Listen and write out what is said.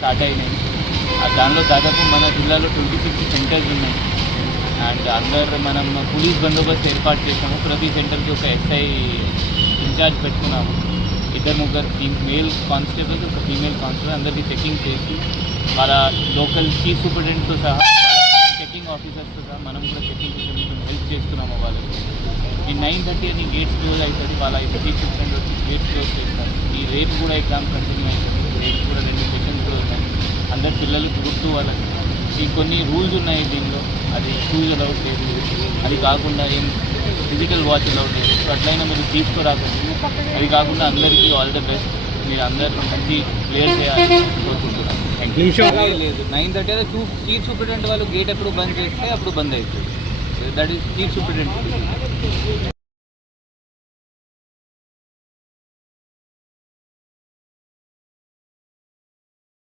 Start అయినాయి. దానిలో దాదాపు మన జిల్లాలో 26 సెంటర్స్ ఉన్నాయి. అండ్ అందరు మనం పోలీస్ బందోబస్తు ఏర్పాటు చేసాము. ప్రతి సెంటర్కి ఒక ఎస్ఐ ఇన్ఛార్జ్ పెట్టుకున్నాము. 2-3 మేల్ కానిస్టేబుల్స్, ఒక ఫీమేల్ కానిస్టేబుల్ అందరికీ చెకింగ్ చేసి వాళ్ళ లోకల్ చీఫ్ సూపరింటెండెంట్తో సహా చెకింగ్ ఆఫీసర్స్తో సహా మనం కూడా చెకింగ్ చేసి హెల్ప్ చేస్తున్నాము వాళ్ళకి. ఈ 9:30 అని గేట్స్ క్లోజ్ అవుతుంది. వాళ్ళ చీఫ్ సూపరింటెండెంట్ వచ్చి గేట్స్ క్లోజ్ చేస్తారు. ఈ రేపు కూడా ఎగ్జామ్ కంటిన్యూ అవుతుంది. రేపు కూడా 2 సెషన్స్ కూడా ఉన్నాయి. అందరు పిల్లలకి గుర్తు వాళ్ళకి ఈ కొన్ని రూల్స్ ఉన్నాయి దీనిలో. అది షూస్ అలౌడ్ లేదు, అది కాకుండా ఏం ఫిజికల్ వాచ్ అలౌడ్ లేదు. సో అట్లయినా మీరు తీసుకురాకండి. అది కాకుండా అందరికీ ఆల్ ద బెస్ట్. మీరు అందరూ మంచి ప్లేయర్ చేయాలని కోరుకుంటున్నాను. లేదు 9:30 అయితే చీఫ్ సూపరింటెండెంట్ వాళ్ళు గేట్ ఎప్పుడు బంద్ చేస్తే అప్పుడు బంద్ అవుతుంది. That is chief superintendent.